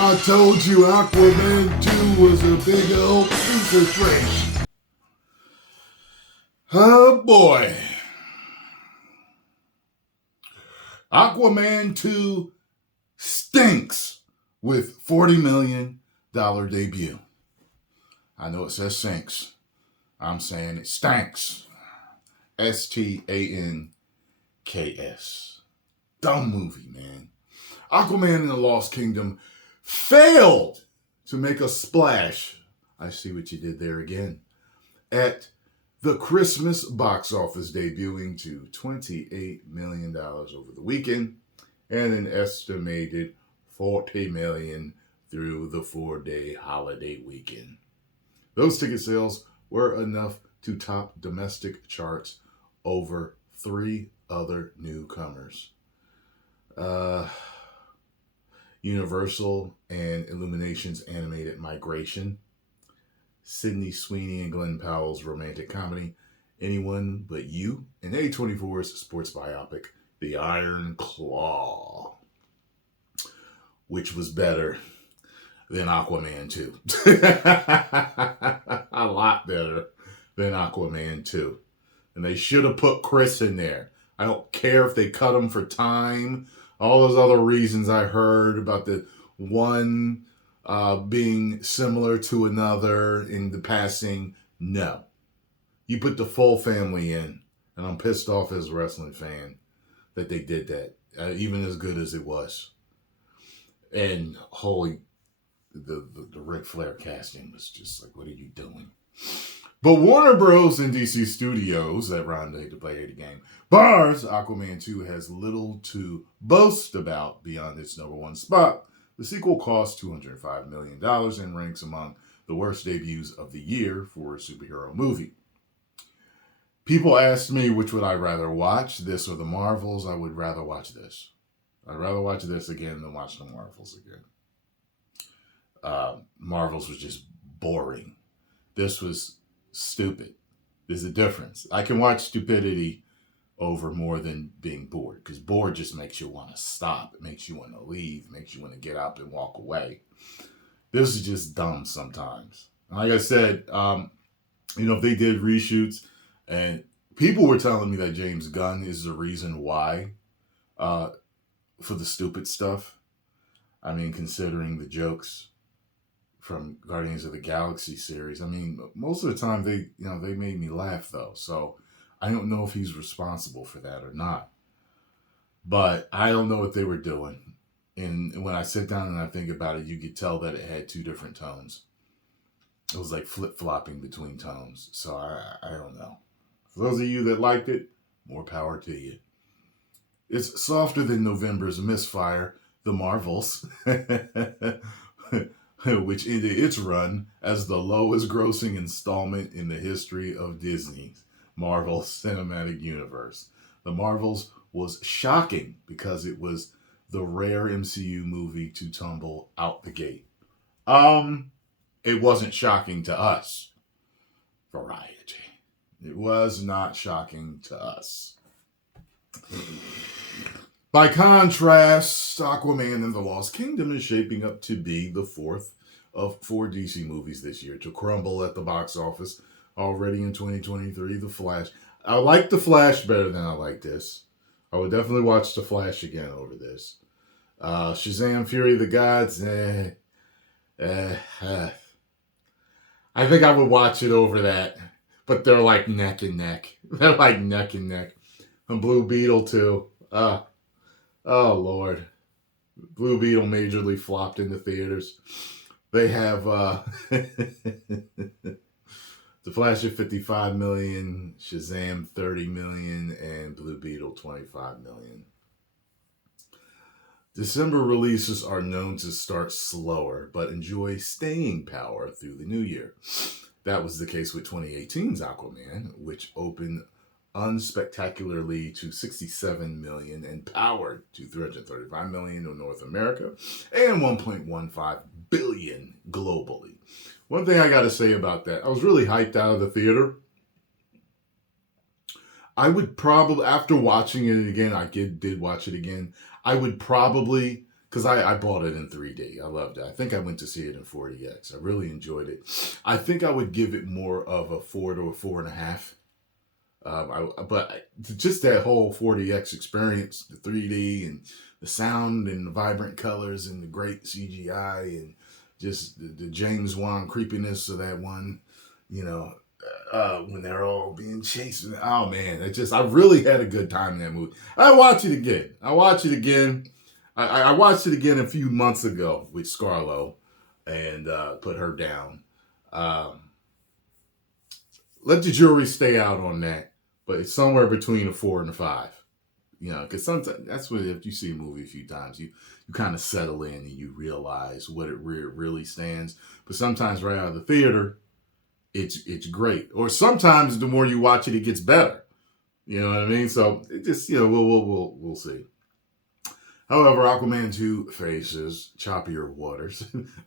I told you Aquaman 2 was a big old piece of trash. Oh boy. Aquaman 2 stinks with $40 million debut. I know it says sinks. I'm saying it stanks. Stanks. Dumb movie, man. Aquaman and the Lost Kingdom failed to make a splash. I see what you did there again. At the Christmas box office, debuting to $28 million over the weekend and an estimated $40 million through the 4-day holiday weekend. Those ticket sales were enough to top domestic charts over 3 other newcomers. Universal and Illumination's animated Migration, Sydney Sweeney and Glenn Powell's romantic comedy, Anyone But You, and A24's sports biopic, The Iron Claw, which was better than Aquaman 2. A lot better than Aquaman 2. And they should have put Chris in there. I don't care if they cut him for time. All those other reasons I heard about the one being similar to another in the passing. No. You put the full family in. And I'm pissed off as a wrestling fan that they did that. Even as good as it was. And holy, the Ric Flair casting was just like, what are you doing? But Warner Bros. And DC Studios, that rendezvous to play the game, bars Aquaman 2 has little to boast about beyond its number one spot. The sequel cost $205 million and ranks among the worst debuts of the year for a superhero movie. People asked me which would I rather watch, this or the Marvels. I would rather watch this. I'd rather watch this again than watch the Marvels again. Marvels was just boring. This was stupid. There's a difference. I can watch stupidity over more than being bored, because bored just makes you want to stop. It makes you want to leave. Makes you want to get up and walk away. This is just dumb sometimes. Like I said, if they did reshoots, and people were telling me that James Gunn is the reason why for the stupid stuff. I mean, considering the jokes from Guardians of the Galaxy series. I mean, most of the time they made me laugh though. So I don't know if he's responsible for that or not. But I don't know what they were doing. And when I sit down and I think about it, you could tell that it had 2 different tones. It was like flip-flopping between tones. So I don't know. For those of you that liked it, more power to you. It's softer than November's misfire, The Marvels, which ended its run as the lowest grossing installment in the history of Disney's Marvel Cinematic Universe. The Marvels was shocking because it was the rare MCU movie to tumble out the gate. It wasn't shocking to us. Variety. It was not shocking to us. By contrast, Aquaman and the Lost Kingdom is shaping up to be the 4th of 4 DC movies this year to crumble at the box office. Already in 2023, The Flash. I like The Flash better than I like this. I would definitely watch The Flash again over this. Shazam! Fury of the Gods. I think I would watch it over that. But they're like neck and neck. They're like neck and neck. And Blue Beetle too. Oh Lord. Blue Beetle majorly flopped in the theaters. They have The Flash at $55 million, Shazam $30 million, and Blue Beetle $25 million. December releases are known to start slower, but enjoy staying power through the new year. That was the case with 2018's Aquaman, which opened unspectacularly to $67 million and powered to $335 million in North America and $1.15 billion globally. One thing I got to say about that, I was really hyped out of the theater. I would probably, after watching it again, I did watch it again, I would probably because I bought it in 3D. I loved it. I think I went to see it in 40X. I really enjoyed it. I think I would give it more of a 4 to a 4.5. But just that whole 40X experience, the 3D and the sound and the vibrant colors and the great CGI and just the James Wan creepiness of that one, you know, when they're all being chased. Oh man, I really had a good time in that movie. I watch it again. I watch it again. I watched it again a few months ago with Scarlo and put her down. Um, Let the jury stay out on that, but it's somewhere between a 4 and a 5. You know, because sometimes that's what if you see a movie a few times, you kind of settle in and you realize what it really stands. But sometimes right out of the theater, it's great. Or sometimes the more you watch it, it gets better. You know what I mean? So it just we'll see. However, Aquaman 2 faces choppier waters.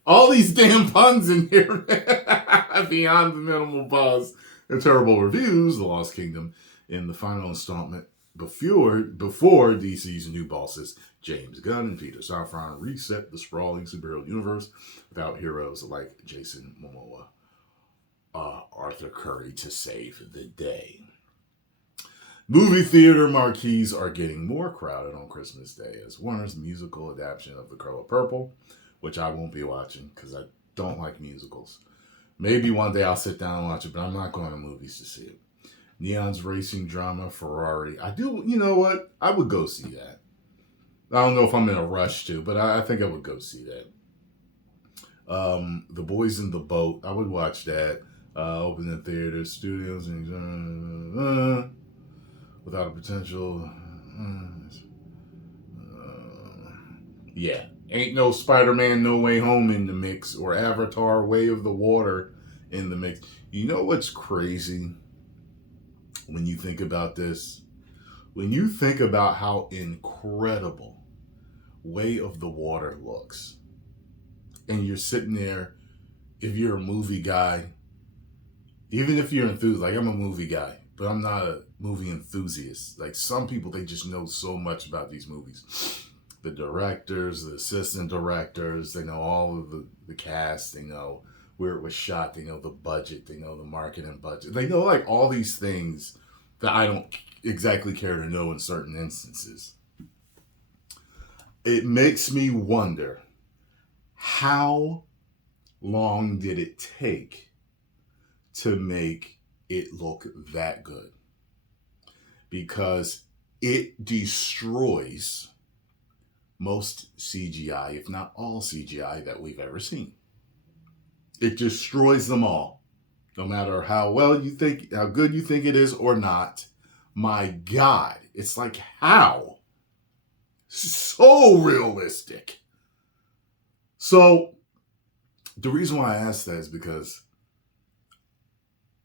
All these damn puns in here. Beyond the minimal buzz and terrible reviews, The Lost Kingdom in the final installment before DC's new bosses, James Gunn and Peter Safran, reset the sprawling superhero universe without heroes like Jason Momoa, Arthur Curry to save the day. Movie theater marquees are getting more crowded on Christmas Day as Warner's musical adaptation of The Color Purple, which I won't be watching because I don't like musicals. Maybe one day I'll sit down and watch it, but I'm not going to movies to see it. Neon's racing drama, Ferrari. I do, you know what? I would go see that. I don't know if I'm in a rush to, but I think I would go see that. The Boys in the Boat. I would watch that. Open in theaters, studios, and without a potential. Yeah. Ain't no Spider-Man No Way Home in the mix or Avatar Way of the Water in the mix. You know what's crazy when you think about this? When you think about how incredible Way of the Water looks, and you're sitting there, if you're a movie guy, even if you're enthused, like I'm a movie guy, but I'm not a movie enthusiast. Like some people, they just know so much about these movies. The directors, the assistant directors, they know all of the cast, they know where it was shot, they know the budget, they know the marketing budget. They know like all these things that I don't exactly care to know in certain instances. It makes me wonder, how long did it take to make it look that good? Because it destroys most CGI, if not all CGI that we've ever seen. It destroys them all. No matter how good you think it is or not. My God, it's like, how? So realistic. So the reason why I ask that is because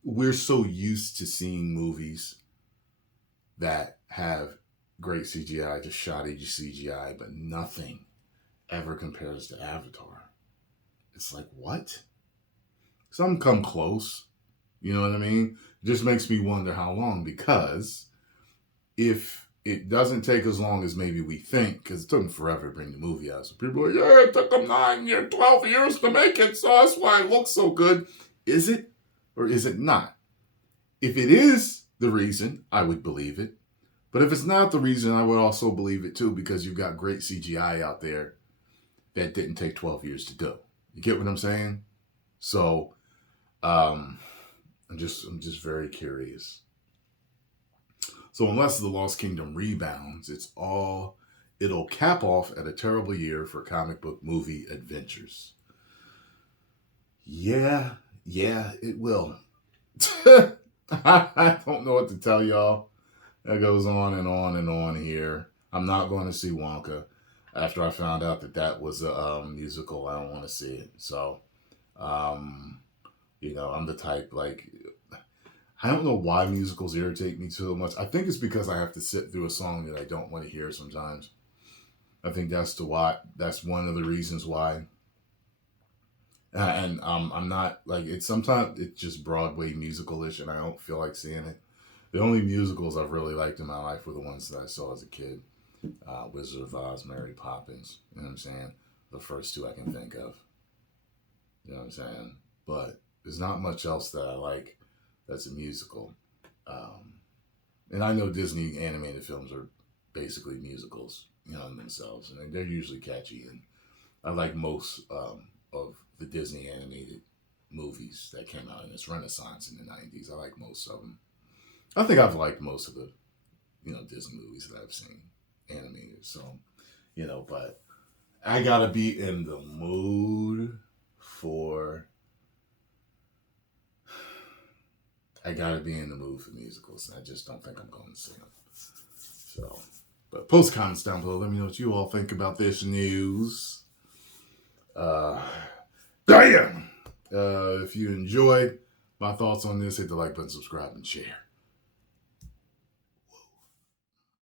we're so used to seeing movies that have great CGI, just shoddy CGI, but nothing ever compares to Avatar. It's like, what? Some come close. You know what I mean? It just makes me wonder how long, because if it doesn't take as long as maybe we think, because it took them forever to bring the movie out. So people are like, yeah, it took them 9 years, 12 years to make it, so that's why it looks so good. Is it? Or is it not? If it is the reason, I would believe it. But if it's not the reason, I would also believe it too, because you've got great CGI out there that didn't take 12 years to do. You get what I'm saying? So, I'm just very curious. So unless The Lost Kingdom rebounds, it'll cap off at a terrible year for comic book movie adventures. Yeah, it will. I don't know what to tell y'all. That goes on and on and on here. I'm not going to see Wonka. After I found out that was a musical, I don't want to see it. So, I'm the type, like, I don't know why musicals irritate me so much. I think it's because I have to sit through a song that I don't want to hear sometimes. I think that's one of the reasons why. And I'm not, like, sometimes it's just Broadway musical-ish and I don't feel like seeing it. The only musicals I've really liked in my life were the ones that I saw as a kid. Wizard of Oz, Mary Poppins. You know what I'm saying? The first two I can think of. You know what I'm saying? But there's not much else that I like that's a musical. Um, and I know Disney animated films are basically musicals, you know, in themselves, and they're usually catchy. And I like most of the Disney animated movies that came out in its renaissance in the '90s. I like most of them. I think I've liked most of the Disney movies that I've seen animated. So but I gotta be in the mood for. I gotta be in the mood for musicals. I just don't think I'm going to see them. So, but post comments down below. Let me know what you all think about this news. Uh, Damn! If you enjoyed my thoughts on this, hit the like button, subscribe, and share.